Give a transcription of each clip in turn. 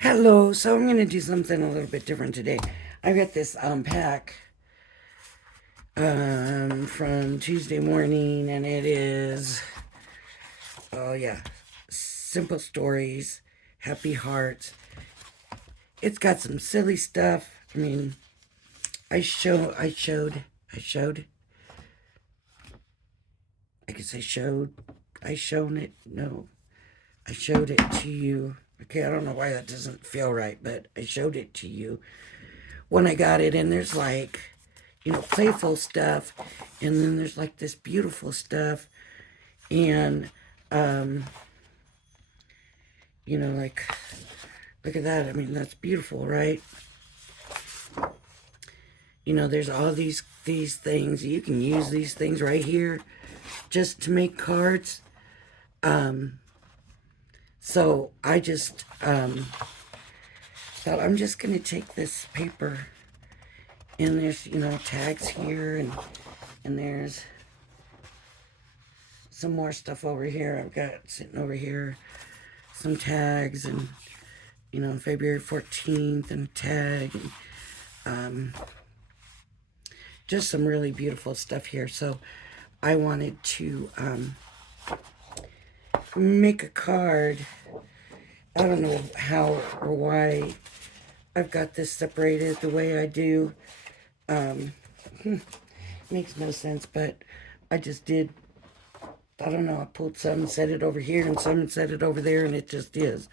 Hello, so I'm going to do something a little bit different today. I got this pack from Tuesday morning, and it is, oh yeah, simple stories, happy hearts. It's got some silly stuff. I mean, I showed, I guess I shown it, no, I showed it to you. Okay, I don't know why that doesn't feel right, but I showed it to you when I got it, and there's like, playful stuff, and then there's like this beautiful stuff, and um, like, look at that. I mean, that's beautiful, right? There's all these things. You can use these things right here just to make cards. So I just thought I'm just gonna take this paper, and there's tags here, and there's some more stuff over here. I've got sitting over here some tags, and February 14th and a tag, and just some really beautiful stuff here. So I wanted to make a card. I don't know how or why I've got this separated the way I do. Makes no sense, but I just did. I don't know, I pulled some and set it over here and some and set it over there, and it just is.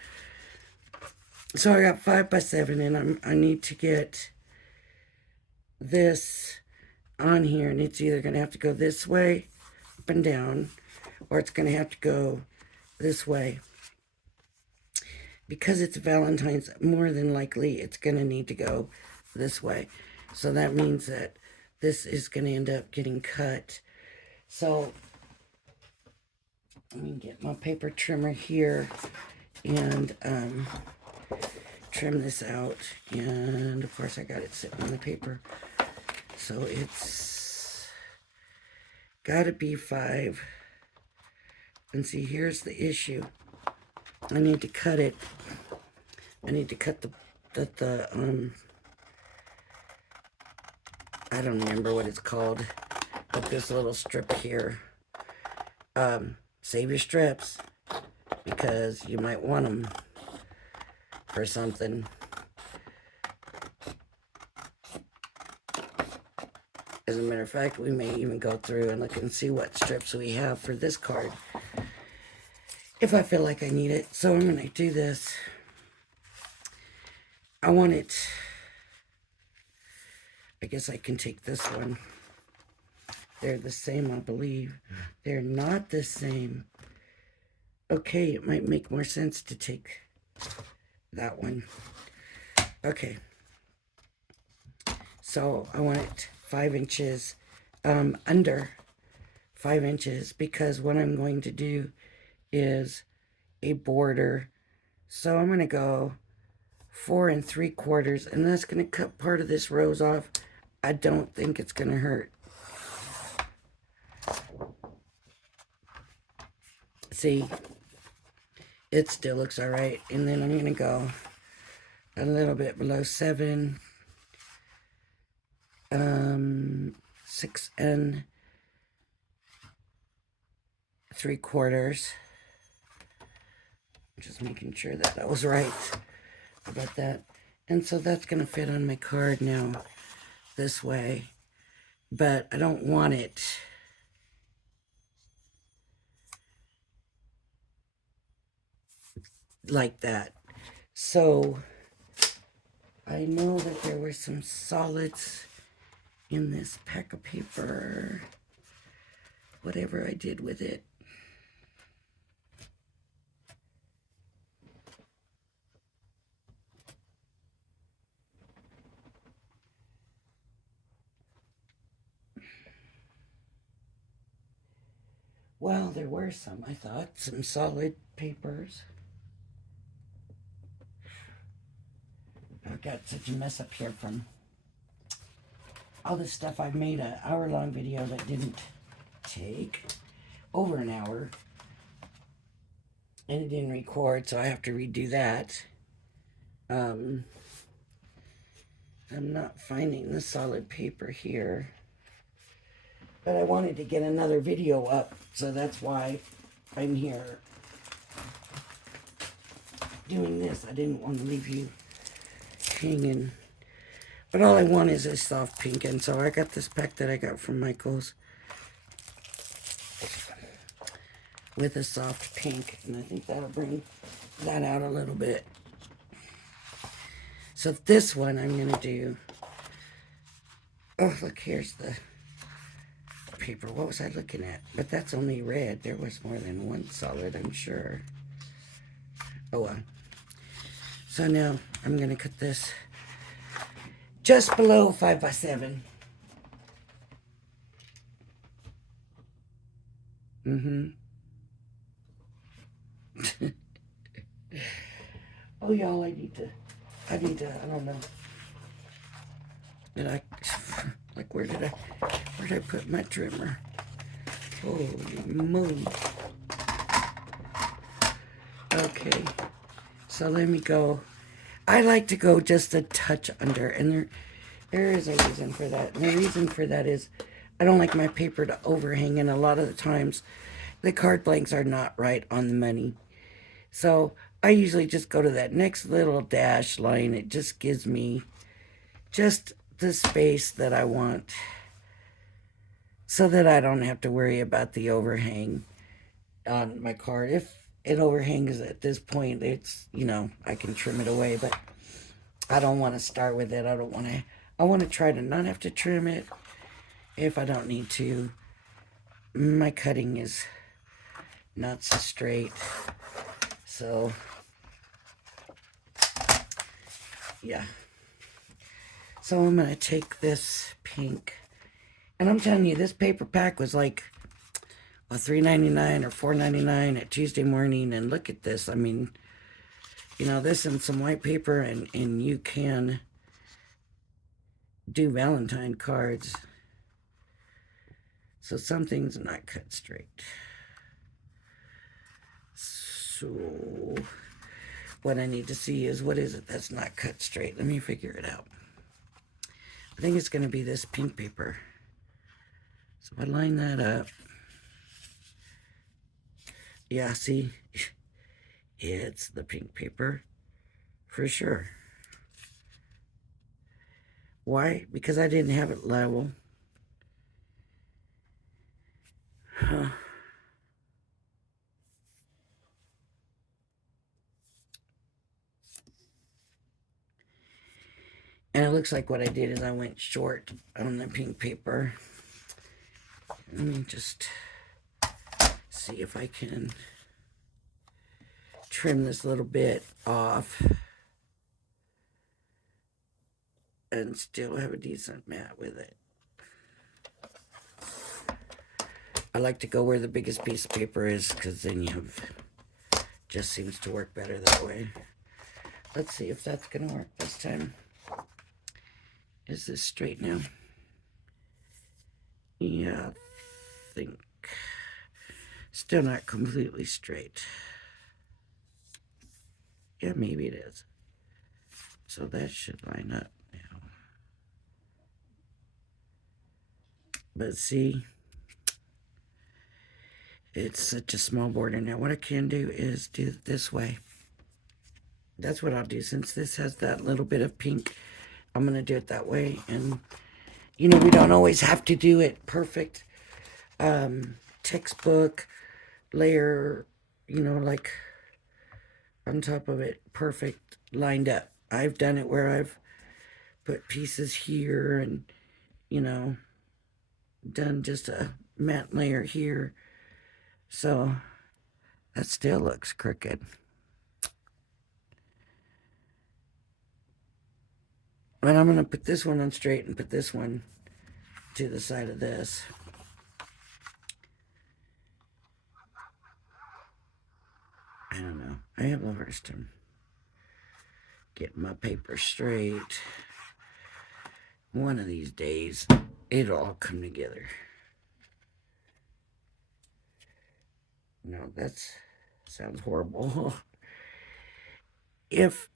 So I got 5x7, and I need to get this on here, and it's either going to have to go this way, up and down, or it's going to have to go this way. Because it's Valentine's, more than likely it's going to need to go this way. So that means that this is going to end up getting cut. So let me get my paper trimmer here and trim this out. And of course I got it sitting on the paper. So it's got to be 5. And see, here's the issue. I need to cut it. I need to cut the I don't remember what it's called, but this little strip here. Save your strips, because you might want them for something. As a matter of fact, we may even go through and look and see what strips we have for this card, if I feel like I need it. So I'm going to do this. I want it, I guess I can take this one. They're the same, I believe. They're not the same. Okay, it might make more sense to take that one. Okay. So I want it 5 inches under 5 inches, because what I'm going to do is a border. So I'm going to go 4 3/4, and that's going to cut part of this rose off. I don't think it's going to hurt. See, it still looks all right. And then I'm going to go a little bit below 7, 6 3/4. Just making sure that I was right about that. And so that's going to fit on my card now this way. But I don't want it like that. So I know that there were some solids in this pack of paper. Whatever I did with it. Well, there were some, I thought, some solid papers. I've got such a mess up here from all this stuff. I've made an hour-long video that didn't take over an hour, and it didn't record, so I have to redo that. Um, I'm not finding the solid paper here. But I wanted to get another video up, so that's why I'm here doing this. I didn't want to leave you hanging. But all I want is a soft pink, and so I got this pack that I got from Michael's with a soft pink, and I think that'll bring that out a little bit. So this one I'm going to do... Oh, look, here's the paper. What was I looking at? But that's only red. There was more than one solid, I'm sure. Oh, well. So now I'm going to cut this just below 5 by 7. Oh, y'all, I need to, I don't know. Did I, like, where did I put my trimmer? Holy moly. Okay, so let me go. I like to go just a touch under, and there is a reason for that. And the reason for that is I don't like my paper to overhang, and a lot of the times the card blanks are not right on the money. So I usually just go to that next little dash line. It just gives me just the space that I want so that I don't have to worry about the overhang on my card. If it overhangs at this point, it's, you know, I can trim it away, but I don't want to start with it. I want to try to not have to trim it if I don't need to. My cutting is not so straight. So, yeah. So I'm going to take this pink. And I'm telling you, this paper pack was like $3.99 or $4.99 at Tuesday morning. And look at this. I mean, you know, this and some white paper, and you can do Valentine cards. So something's not cut straight. So what I need to see is, what is it that's not cut straight? Let me figure it out. I think it's going to be this pink paper. So if I line that up, yeah, see, it's the pink paper for sure. Why? Because I didn't have it level. Huh. And it looks like what I did is I went short on the pink paper. Let me just see if I can trim this little bit off and still have a decent mat with it. I like to go where the biggest piece of paper is, because then you have, just seems to work better that way. Let's see if that's gonna work this time. Is this straight now? Yeah, I think. Still not completely straight. Yeah, maybe it is. So that should line up now. But see, it's such a small border. Now what I can do is do it this way. That's what I'll do. Since this has that little bit of pink, I'm going to do it that way. And, you know, we don't always have to do it perfect. Textbook, layer, you know, like on top of it, perfect, lined up. I've done it where I've put pieces here and, you know, done just a matte layer here. So that still looks crooked. And I'm going to put this one on straight and put this one to the side of this. I don't know. I have a hard time getting my paper straight. One of these days, it'll all come together. No, that sounds horrible. If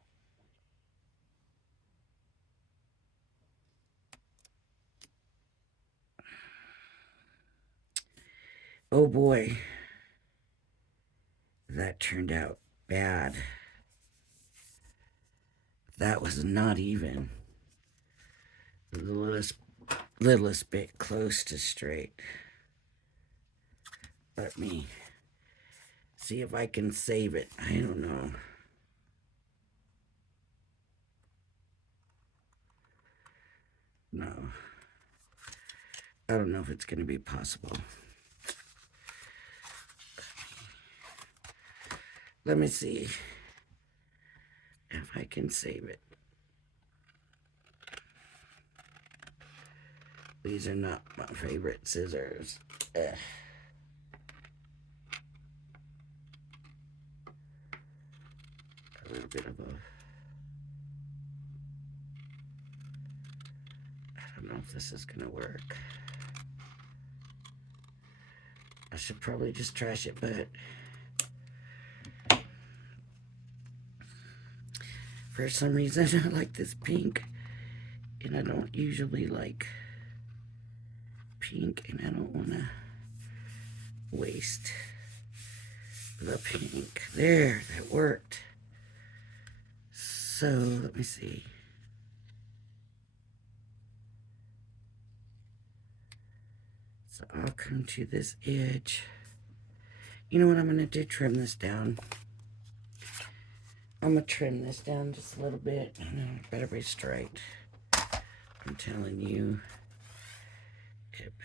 Oh boy, that turned out bad. That was not even the littlest bit close to straight. Let me see if I can save it. I don't know. No. I don't know if it's going to be possible. Let me see if I can save it. These are not my favorite scissors. Ugh. A little bit of a... I don't know if this is going to work. I should probably just trash it, but... For some reason, I like this pink. And I don't usually like pink. And I don't want to waste the pink. There, that worked. So, let me see. So I'll come to this edge. You know what I'm going to do? Trim this down. I'm going to trim this down just a little bit. I know, it better be straight. I'm telling you, it better.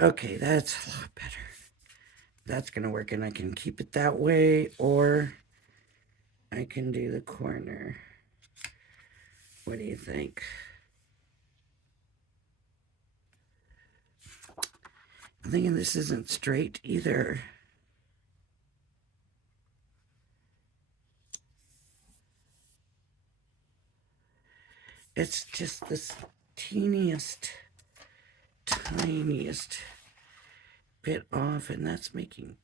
Okay, that's a lot better. That's going to work, and I can keep it that way, or I can do the corner. What do you think? I'm thinking this isn't straight either. It's just this teeniest, tiniest bit off, and that's making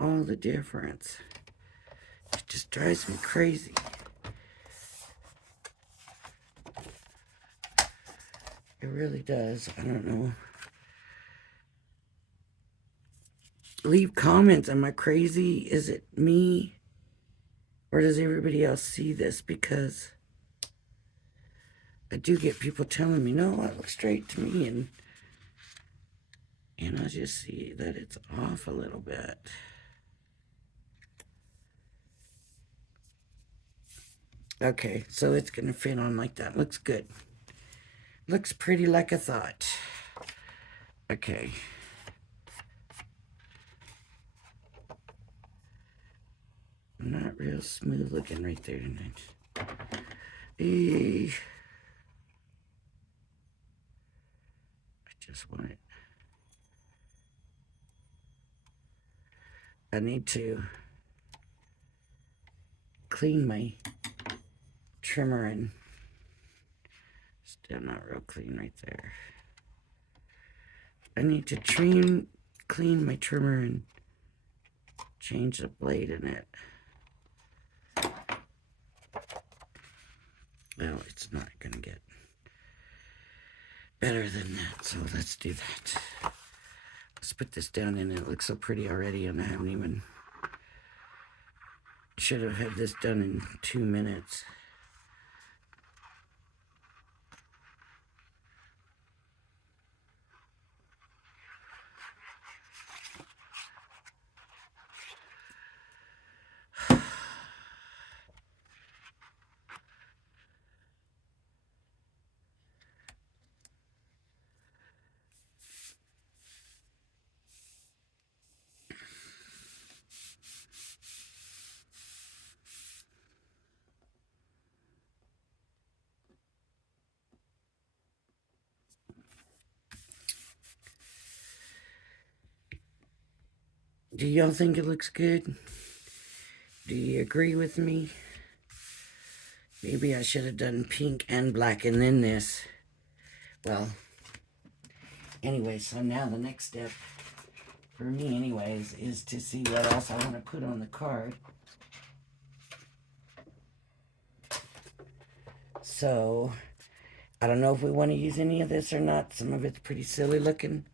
all the difference. It just drives me crazy. It really does. I don't know. Leave comments. Am I crazy? Is it me? Or does everybody else see this? Because I do get people telling me, no, it looks straight to me. And I just see that it's off a little bit. Okay, so it's going to fit on like that. Looks good. Looks pretty like I thought. Okay. Not real smooth looking right there tonight. I just want it. I need to clean my trimmer, and still not real clean right there. I need to clean my trimmer and change the blade in it. Well, it's not gonna get better than that, so let's do that. Let's put this down in. It looks so pretty already, and I haven't even... Should have had this done in 2 minutes. Do y'all think it looks good? Do you agree with me? Maybe I should have done pink and black and then this. Well, anyway, so now the next step for me anyways is to see what else I want to put on the card. So I don't know if we want to use any of this or not. Some of it's pretty silly looking.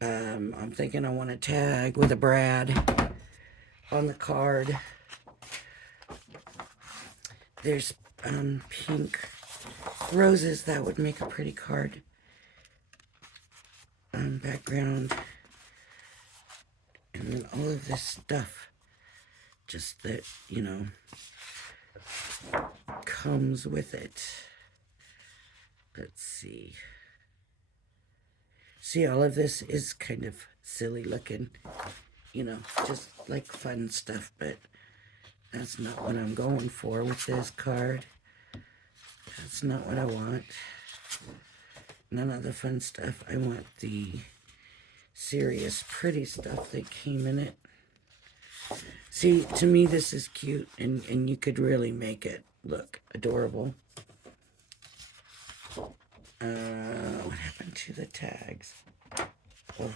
I'm thinking I want to tag with a Brad on the card. There's pink roses. That would make a pretty card. Background. And then all of this stuff. Just that, you know, comes with it. Let's see. See, all of this is kind of silly looking. You know, just like fun stuff, but that's not what I'm going for with this card. That's not what I want. None of the fun stuff. I want the serious, pretty stuff that came in it. See, to me, this is cute, and you could really make it look adorable. What happened to the tags? Oh.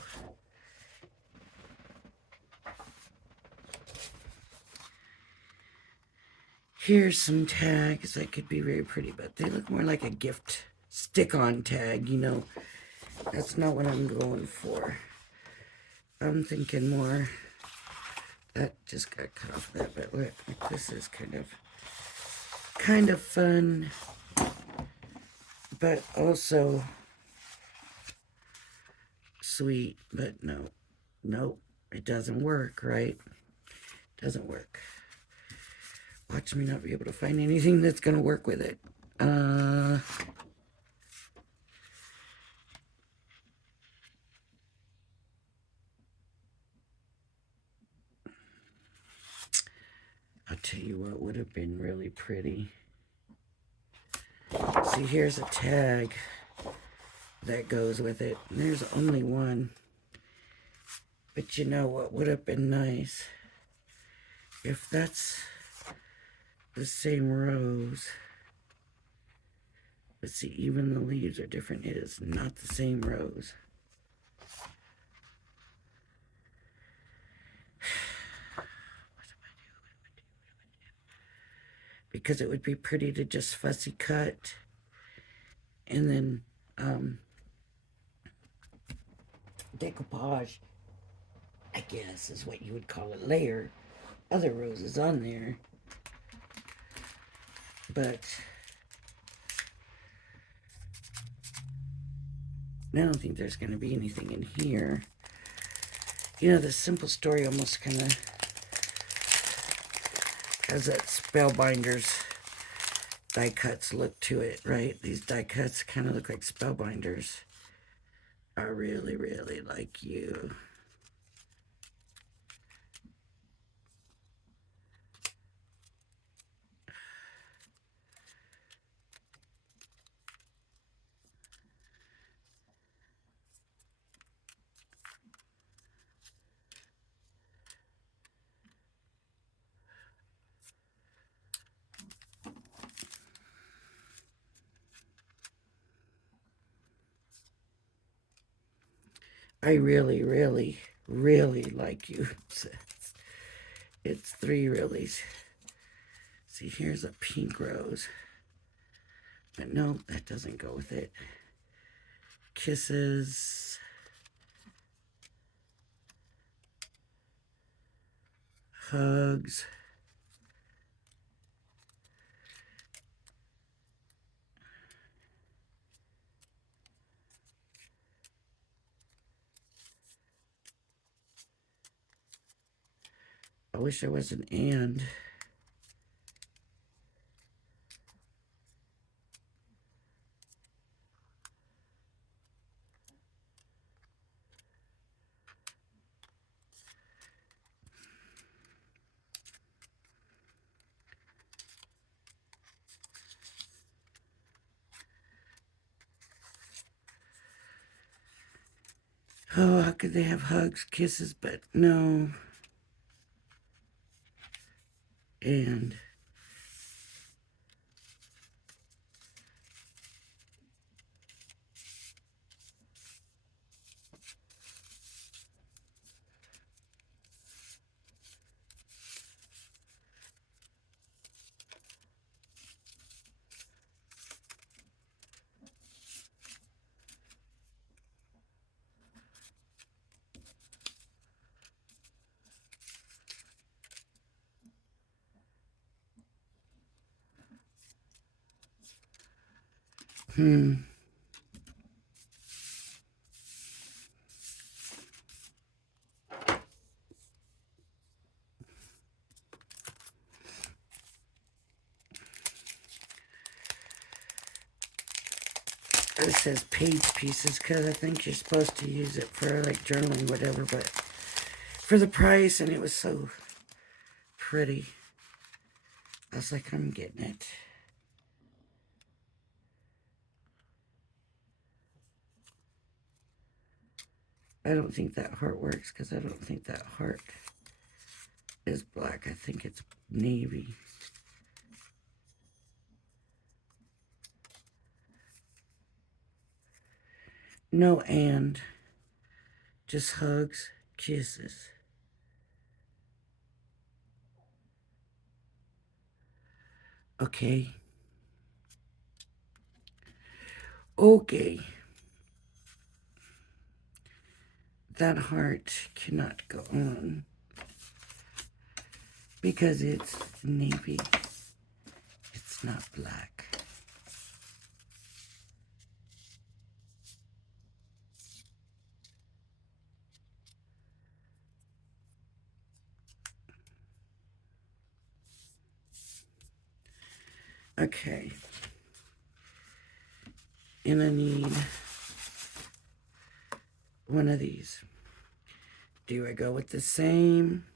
Here's some tags that could be very pretty, but they look more like a gift stick-on tag, you know. That's not what I'm going for. I'm thinking more... That just got cut off that, but look, this is kind of fun, but also sweet. But no, it doesn't work, right? Doesn't work. Watch me not be able to find anything that's gonna work with it. I'll tell you what would have been really pretty. See, here's a tag that goes with it. And there's only one. But you know what would have been nice? If that's the same rose. But see, even the leaves are different. It is not the same rose. Because it would be pretty to just fussy cut and then decoupage, I guess is what you would call it, layer other roses on there. But I don't think there's going to be anything in here. You know, the Simple Story almost kind of has that Spellbinders die cuts look to it, right? These die cuts kind of look like Spellbinders. I really, really like you. I really, really, really like you. It's three reallys. See, here's a pink rose. But no, that doesn't go with it. Kisses. Hugs. I wish there was an and. Oh, how could they have hugs, kisses, but no. And it says page pieces because I think you're supposed to use it for like journaling, whatever, but for the price, and it was so pretty, I was like, I'm getting it. I don't think that heart works because I don't think that heart is black. I think it's navy. No, and just hugs, kisses. Okay. Okay. That heart cannot go on because it's navy. It's not black. Okay. And I need one of these. Do I go with the same?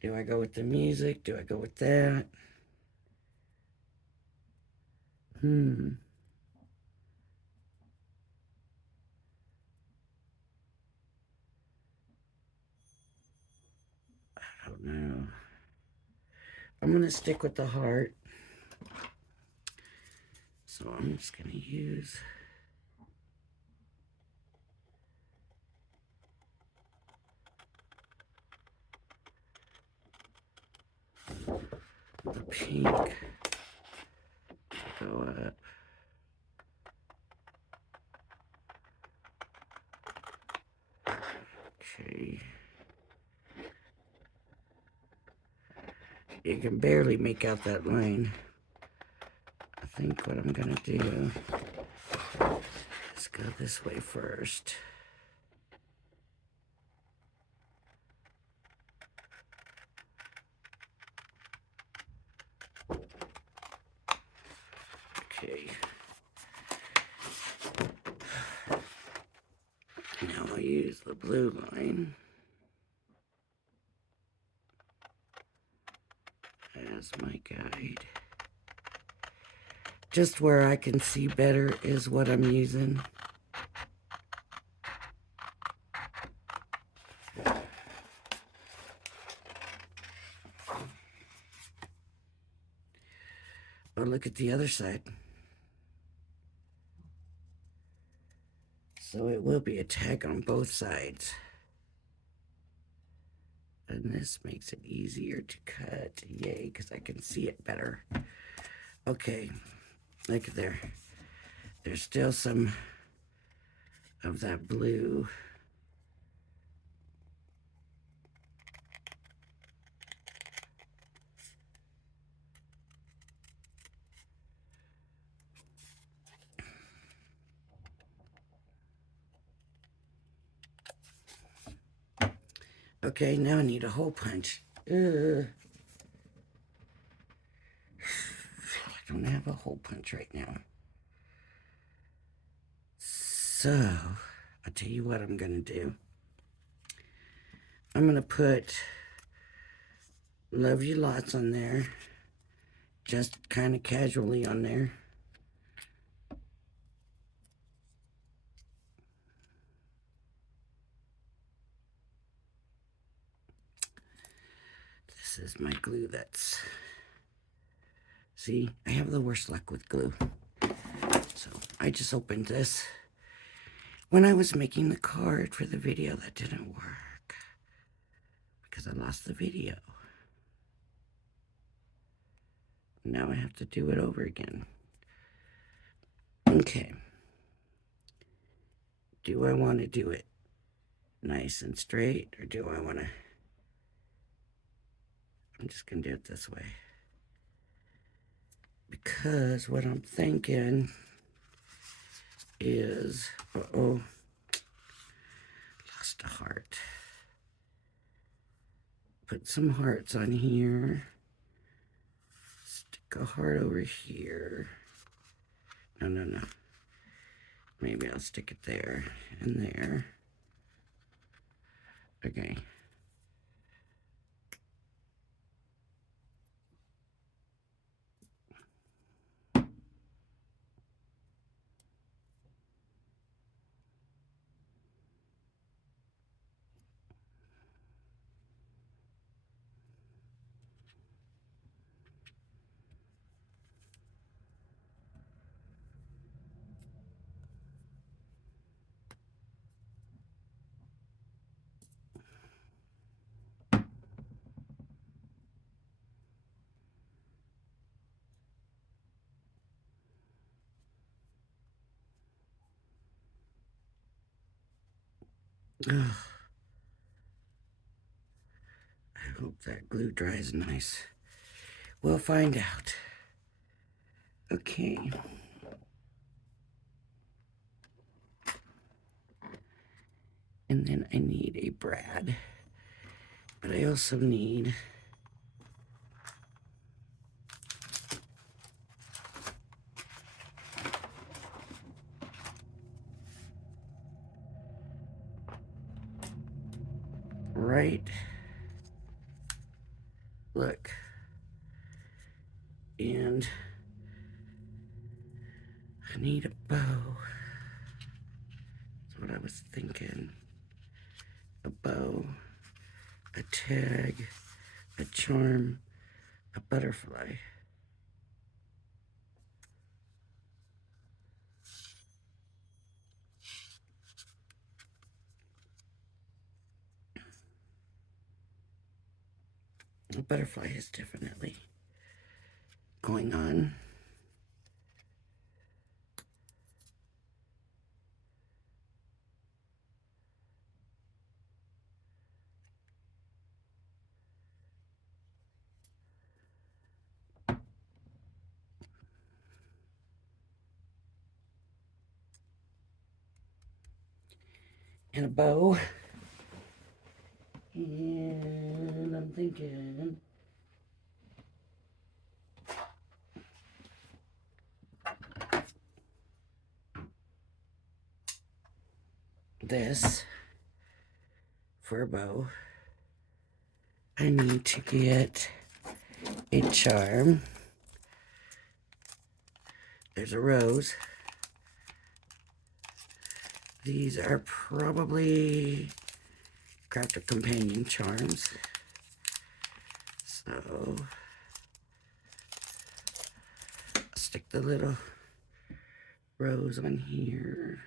Do I go with the music? Do I go with that? I don't know. I'm going to stick with the heart. So I'm just going to use the pink to go up. Okay. You can barely make out that line. I think what I'm going to do is go this way first. Okay. Now I'll use the blue line as my guide. Just where I can see better is what I'm using. Oh, look at the other side. So it will be a tag on both sides. And this makes it easier to cut. Yay, because I can see it better. Okay, look there. There's still some of that blue. Okay, now I need a hole punch. I don't have a hole punch right now. So, I'll tell you what I'm going to do. I'm going to put Love You Lots on there. Just kind of casually on there. This is my glue that's... See, I have the worst luck with glue. So I just opened this. When I was making the card for the video, that didn't work. Because I lost the video. Now I have to do it over again. Okay. Do I want to do it nice and straight, or do I want to... I'm just going to do it this way. Because what I'm thinking is... Uh-oh. Lost a heart. Put some hearts on here. Stick a heart over here. No. Maybe I'll stick it there and there. Okay. Ugh. I hope that glue dries nice. We'll find out. Okay. And then I need a brad. But I also need right. Look. And I need a bow. That's what I was thinking. A bow, a tag, a charm, a butterfly. A butterfly is definitely going on. And a bow. And I'm thinking this for a bow. I need to get a charm. There's a rose. These are probably Crafter Companion charms. So I'll stick the little rose on here.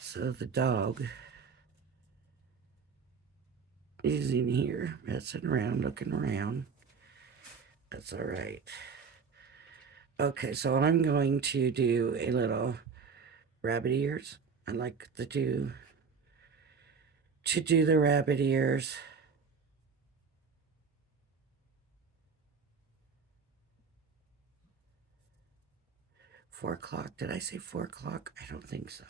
So the dog is in here, messing around, looking around. That's all right. Okay, so I'm going to do a little rabbit ears. I like to do the rabbit ears. Four o'clock. Did I say 4 o'clock? I don't think so.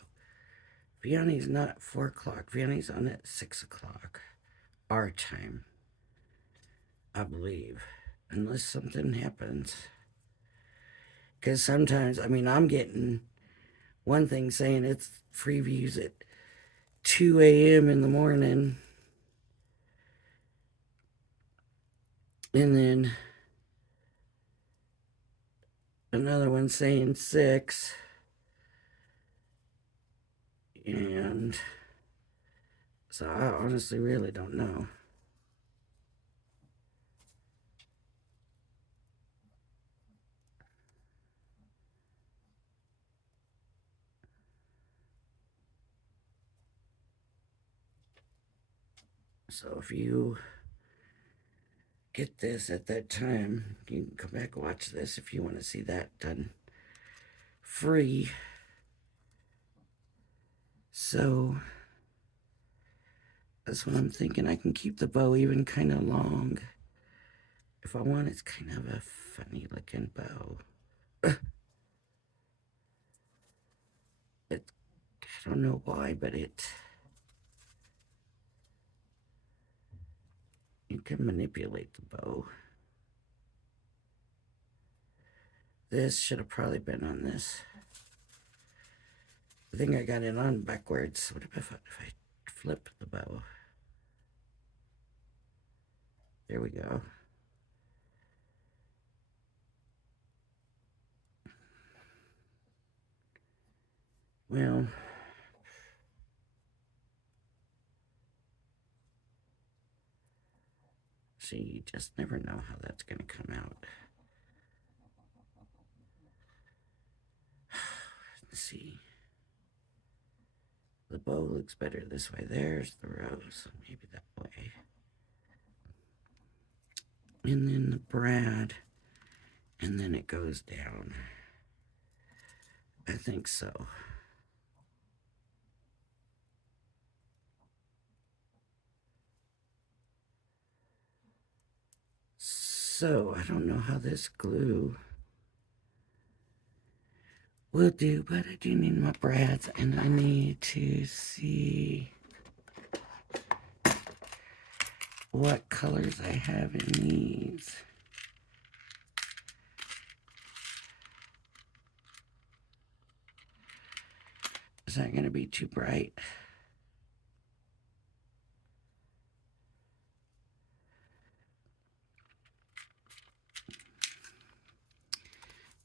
Vianney's not 4 o'clock. Vianney's on at 6 o'clock. Our time. I believe. Unless something happens. Because sometimes, I mean, I'm getting one thing saying it's previews at 2 a.m. in the morning. And then another one saying 6. And so I honestly really don't know. So if you get this at that time, you can come back and watch this if you want to see that done free. So that's what I'm thinking. I can keep the bow even kind of long. If I want, it's kind of a funny looking bow. I don't know why, but you can manipulate the bow. This should have probably been on this. I think I got it on backwards. What if I flip the bow? There we go. Well, see, you just never know how that's going to come out. Let's see. The bow looks better this way. There's the rose. Maybe that way. And then the brad. And then it goes down. I think so. So, I don't know how this glue will do, but I do need my brads, and I need to see what colors I have in these. Is that going to be too bright?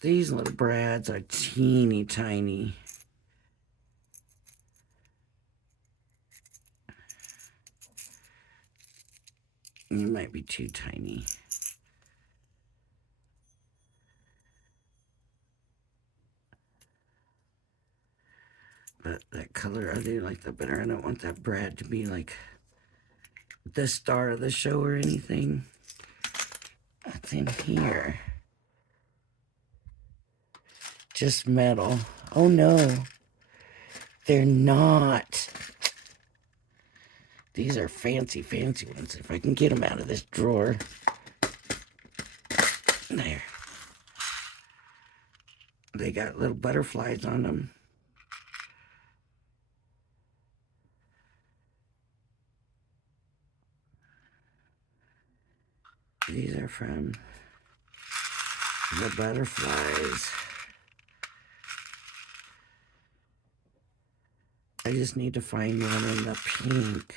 These little brads are teeny tiny. You might be too tiny. But that color, I do like that better. I don't want that brad to be like the star of the show or anything. That's in here. Just metal. Oh no, they're not. These are fancy, fancy ones. If I can get them out of this drawer. There. They got little butterflies on them. These are from the butterflies. I just need to find one in the pink.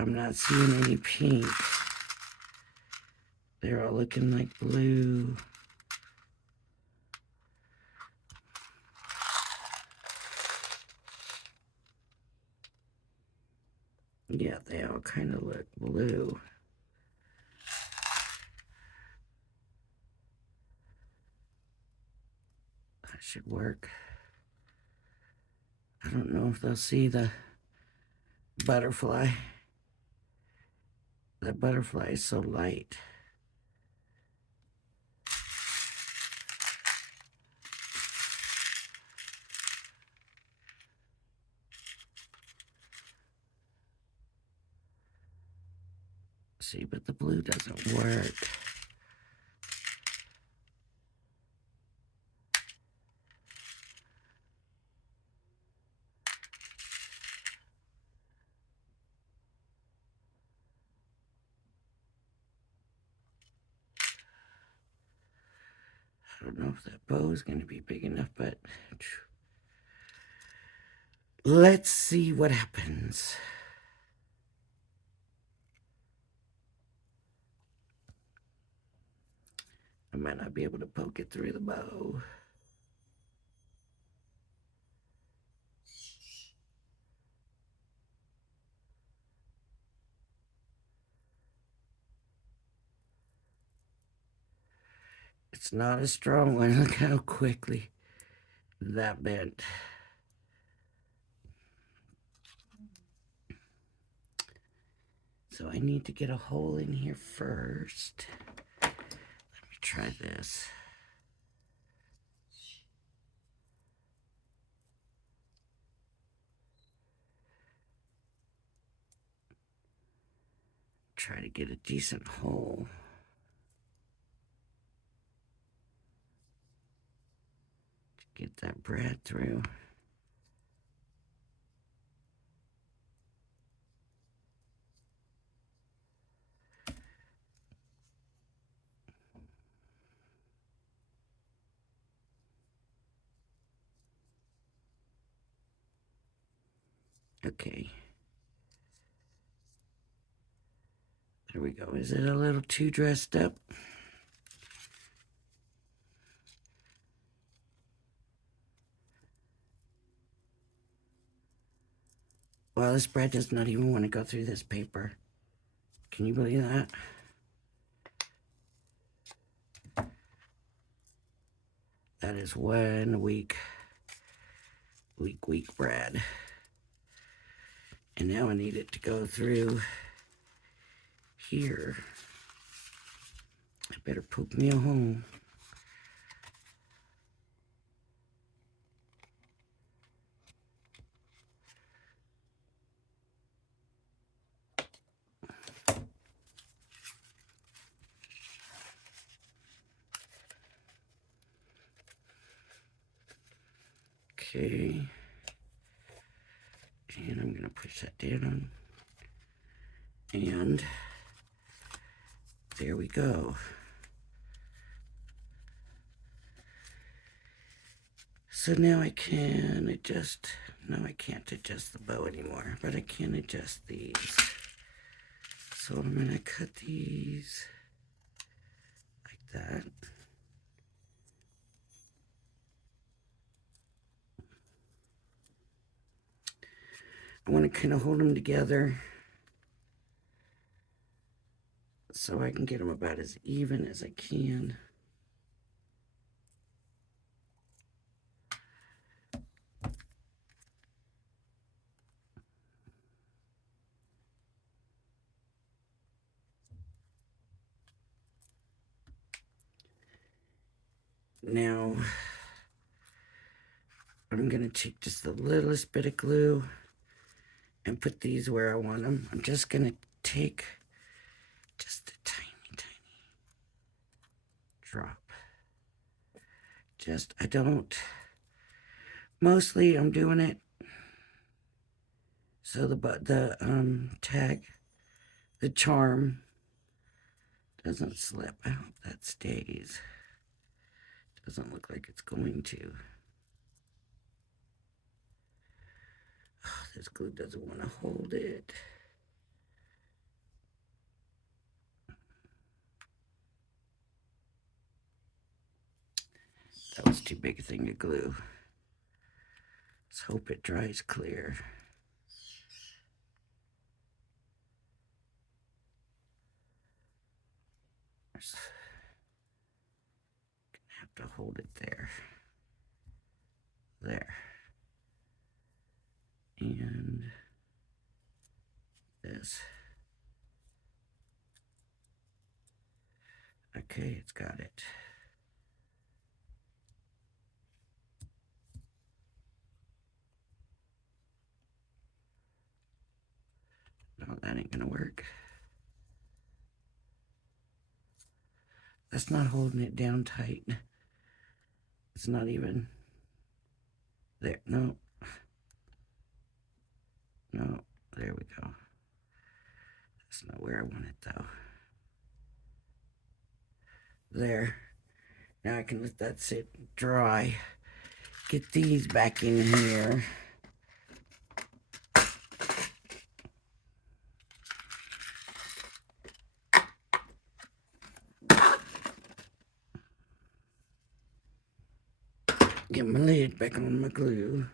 I'm not seeing any pink. They're all looking like blue. Yeah, they all kind of look blue. That should work. I don't know if they'll see the butterfly. The butterfly is so light. See, but the blue doesn't work. I don't know if that bow is going to be big enough, but let's see what happens. I might not be able to poke it through the bow. It's not a strong one. Look how quickly that bent. So I need to get a hole in here first. Let me try this. Try to get a decent hole. To get that brad through. Okay. There we go. Is it a little too dressed up? Well, this bread does not even want to go through this paper. Can you believe that? That is one weak bread. And now I need it to go through here. I better poke me a hole. Okay. And I'm going to push that down. And there we go. So now I can adjust, no, I can't adjust the bow anymore, but I can adjust these. So I'm going to cut these like that. I want to kind of hold them together so I can get them about as even as I can. Now, I'm going to take just the littlest bit of glue and put these where I want them. I'm just going to take just a tiny drop. Mostly I'm doing it so the tag, the charm doesn't slip. I hope that stays. Doesn't look like it's going to. Oh, this glue doesn't want to hold it. That was too big a thing of glue. Let's hope it dries clear. Gonna have to hold it there. There. And this. Okay, it's got it. No, that ain't gonna work. That's not holding it down tight. It's not even there. No. No, there we go. That's not where I want it though. There. Now I can let that sit dry. Get these back in here. Get my lid back on my glue.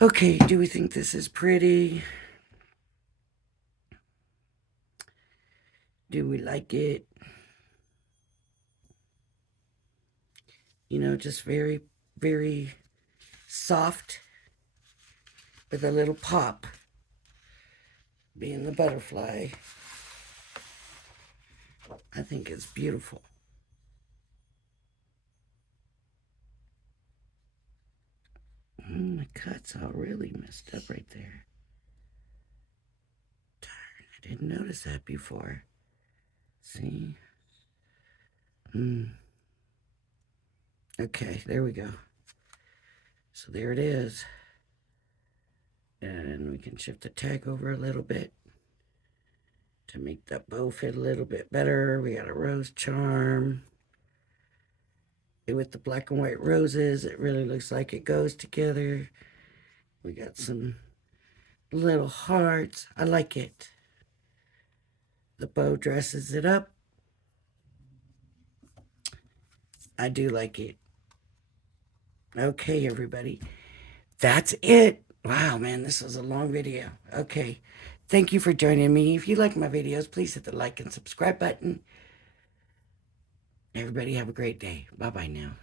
Okay, do we think this is pretty? Do we like it? You know, just very, very soft with a little pop. Being the butterfly. I think it's beautiful. My cut's all really messed up right there. Darn, I didn't notice that before. See? Okay, there we go. So there it is. And we can shift the tag over a little bit to make that bow fit a little bit better. We got a rose charm. And with the black and white roses, it really looks like it goes together. We got some little hearts. I like it. The bow dresses it up. I do like it. Okay, everybody. That's it. Wow, man, this was a long video. Okay. Thank you for joining me. If you like my videos, please hit the like and subscribe button. Everybody have a great day. Bye-bye now.